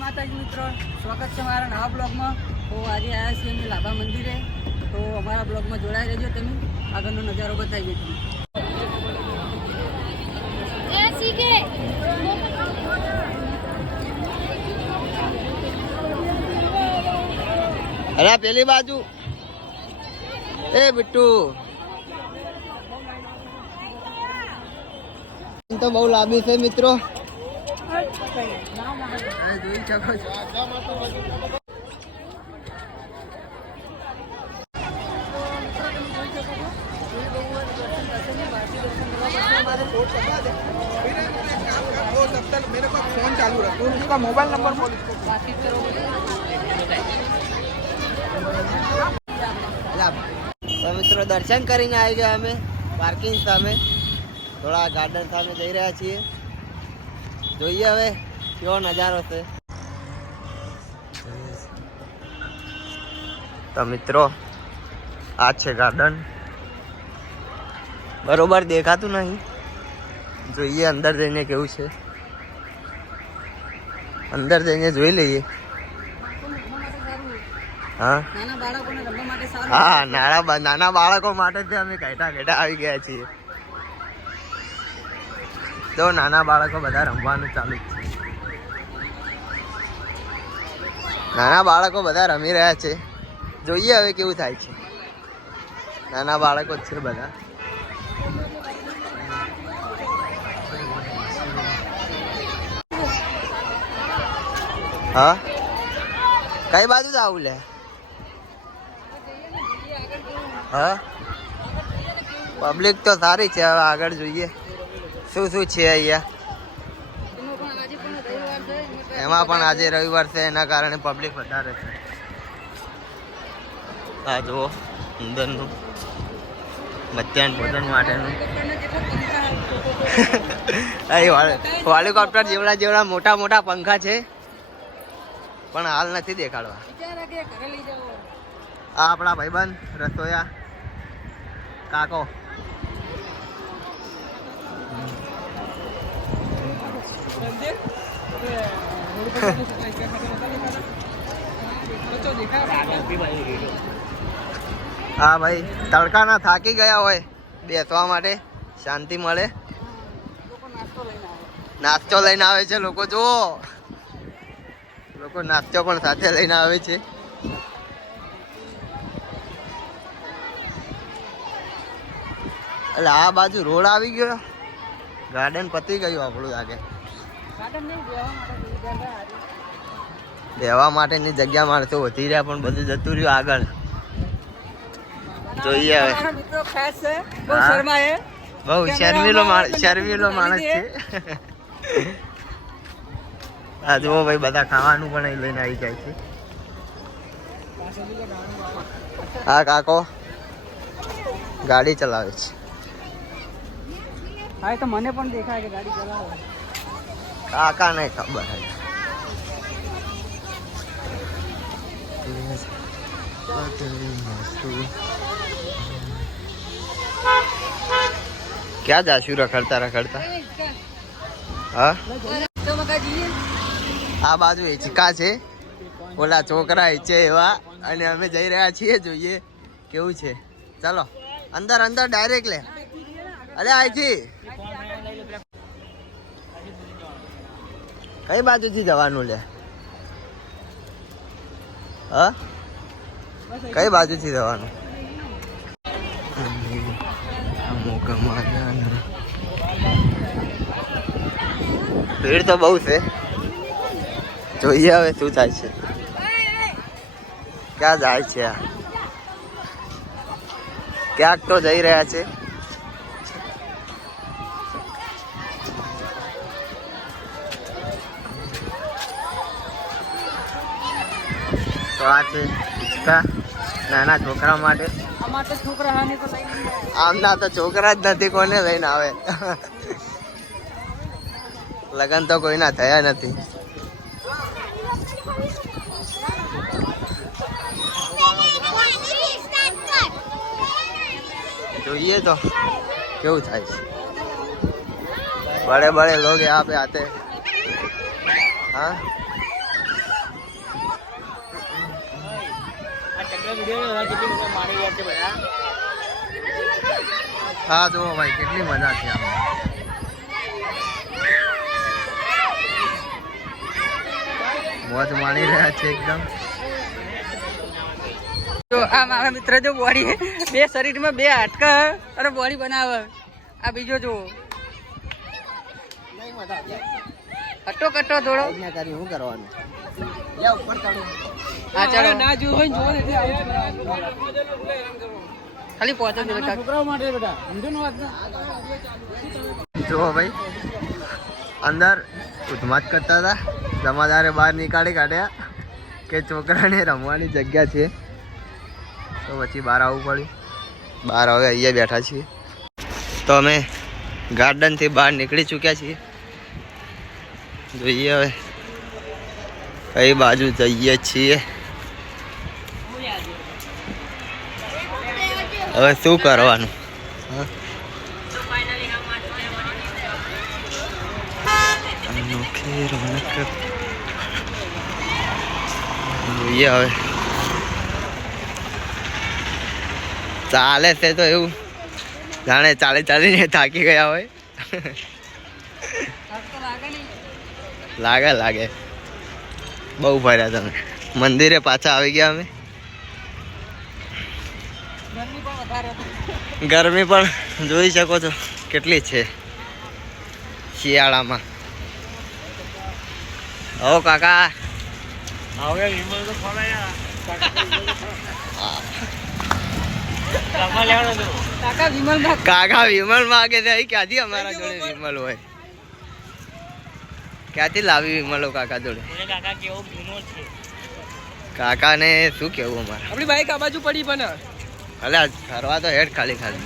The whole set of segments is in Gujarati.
માતાજી મિત્રો, સ્વાગત છે મારા નવા બ્લોગમાં. તો આજે આવ્યા છીએ અમે લાભા મંદિરે. તો અમારા બ્લોગમાં જોડાઈ રહેજો, તમે આગળનો નજારો બતાવીએ તમે. અરે પેલી બાજુ એ બિટ્ટુ તો બહુ લાંબી છે મિત્રો. જોઈ શકો છો. मेरे पास फोन चालू रहा तो उसका मोबाइल नंबर बोल बातचीत करो. મિત્રો દર્શન કરીને આવી ગયા અમે પાર્કિંગ સામે, થોડા ગાર્ડન સામે જઈ રહ્યા છીએ. જોઈએ હવે કેવો નજારો છે. તો મિત્રો આ છે ગાર્ડન, બરોબર દેખાતું નહીં. જોઈએ અંદર જઈને કેવું છે, અંદર જઈને જોઈ લઈએ. હા હા, નાના બાળકો માટે અમે ઘેટા આવી ગયા છીએ. તો નાના બાળકો બધા રમવાનું ચાલુ જ છે. નાના બાળકો બધા રમી રહ્યા છે. જોઈએ હવે કેવું થાય છે. નાના બાળકો જ છે બધા. હા, કઈ બાજુ આવું લે? હા, પબ્લિક તો સારી છે. હવે આગળ જોઈએ શું શું છે અહીંયા. એમાં પણ આજે રવિવાર છે, એના કારણે પબ્લિક વધારે છે. આ જુઓ અંદરનું મધ્યાહન ભોજન માટેનું હેલિકોપ્ટર જેવડા મોટા મોટા પંખા છે, પણ હાલ નથી દેખાડવા. આ આપણા ભાઈબંધ રસોયા કાકો. હા ભાઈ, તડકાના થાકી ગયા હોય, બેસવા માટે શાંતિ મળે. નાસ્તો લઈને આવે છે લોકો. જુઓ, લોકો નાસ્તો પણ સાથે લઈને આવે છે. એટલે આ બાજુ રોડ આવી ગયો, ગાર્ડન પતી ગયું આપણું. લાગે બેવા માટેની જગ્યા માણસો વધી રહ્યા, પણ બધું જતું રહ્યું આગળ. જોઈએ હવે. બહુ શર્મિલો માણસ છે. હા જુઓ ભાઈ, બધા ખાવાનું પણ અહીં લઈને આવી જાય છે. હા, કાકો ગાડી ચલાવે છે. હા, તો મને પણ દેખાય કે ગાડી ચલાવે. કાકા ને ખબર છે. ક્યાં જાશું રખડતા? હા, આ બાજુ હિંચકા છે, ઓલા છોકરા હિંચે એવા, અને અમે જઈ રહ્યા છીએ. જોઈએ કેવું છે. ચાલો અંદર ડાયરેક્ટ લે. અરે અહીંથી કઈ બાજુથી જવાનું લે? હા, કઈ બાજુથી જવાનું? ભીડ તો બહુ છે. જોઈએ હવે શું થાય છે. ક્યાં જાય છે? ક્યાંક તો જઈ રહ્યા છે. તો આ છે હિંચકા નાના છોકરા માટે. આમના તો છોકરા જ નથી, કોને લઈને આવે? લગન તો કોઈના થયા નથી. જોઈએ તો કેવું થાય છે. बड़े बड़े लोग यहाँ पे आते हैं। हाँ, હા જુઓ ભાઈ કેટલી મજા છે આમાં. મોજ માણી રહ્યા છે એકદમ. તો આ મારા મિત્ર જો બોડી બે શરીરમાં બે હાડકા અને બોડી બનાવે. આ બીજો જો કટો કટો થોડો શું કરવાનું? હા ચાલો ના જો હોય જો ને ખાલી પહોંચો દે છોકરાઓ માટે બેટા સમજો ને વાત જુઓ ભાઈ અંદર ઉધમાત કરતા હતા. જમાદારે બહાર નીકાળી કાઢ્યા કે છોકરાને રમવાની જગ્યા છે તો પછી બહાર આવવું પડ્યું. બહાર હવે અહીંયા બેઠા છીએ તો અમે ગાર્ડનથી બહાર નીકળી ચૂક્યા છીએ. જોઈએ હવે કઈ બાજુ જઈએ છીએ. હવે શું કરવાનું? જોઈએ હવે ચાલે છે તો એવું જાણે ચાલી ચાલીને થાકી ગયા હોય. લાગે લાગે બહુ ફર્યા તમે. મંદિરે પાછા આવી ગયા અમે. ગરમી પણ જોઈ શકો છો કેટલી છે શિયાળામાં. ઓ કાકા કાકા વિમલ માગે છે. ક્યાંથી અમારા જોડે વિમલ હોય? ક્યાંથી લાવી વિમલો કાકા જોડે? કાકા ને શું કેવું અમારે? આપણી બાઈક આ બાજુ પડી પણ અલ્યા ફરવા તો હેડ ખાલી ખાલી.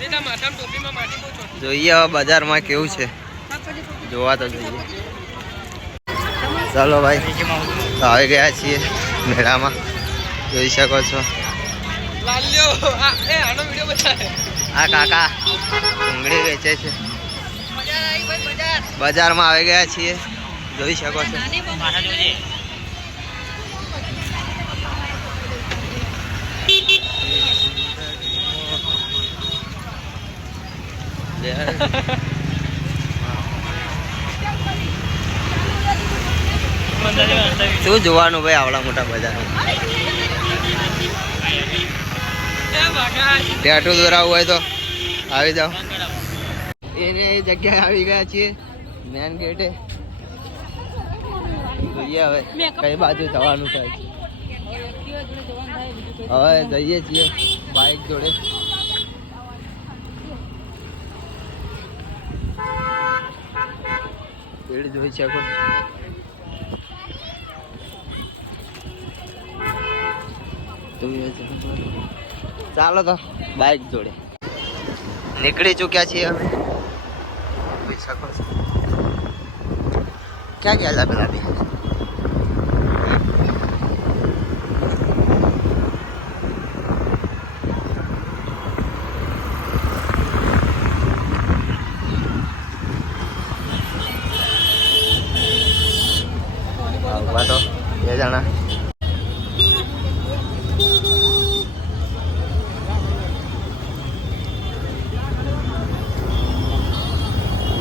જોઈએ હવે બજારમાં કેવું છે જોવા તો જોઈએ. ચાલો ભાઈ તો આવી ગયા છીએ મેળામાં. જોઈ શકો છો આ કાકા ડુંગળી વેચે છે. બજારમાં આવી ગયા છીએ જોઈ શકો છો. શું જોવાનું ભાઈ આવડા મોટા બજારમાં? ટેટુ દોરાવું હોય તો આવી જાઓ. એને એ જગ્યાએ આવી ગયા છીએ મેન ગેટે. જોઈએ હવે કઈ બાજુ જવાનું થાય છે. હવે જઈએ છીએ બાઈક જોડે. ભીડ જોઈ શકો. ચાલો તો બાઈક જોડે નીકળી ચૂક્યા છીએ અમે. જોઈ શકો છો. ક્યાં ગયા પેલા બી? તો બે જણા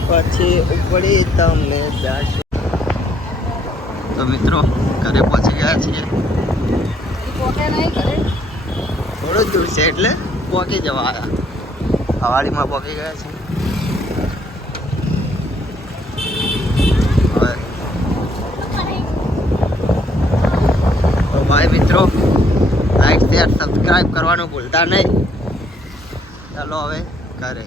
પછી ઉપડી તમને જાશું. તો મિત્રો ઘરે પહોંચી ગયા છીએ. થોડું દૂર છે એટલે પહોંચી જવા આવ્યા. હવાડીમાં પહોંચી ગયા છીએ. હવે તો ભાઈ મિત્રો લાઈક શેર સબસ્ક્રાઈબ કરવાનું ભૂલતા નહીં. ચાલો હવે ઘરે.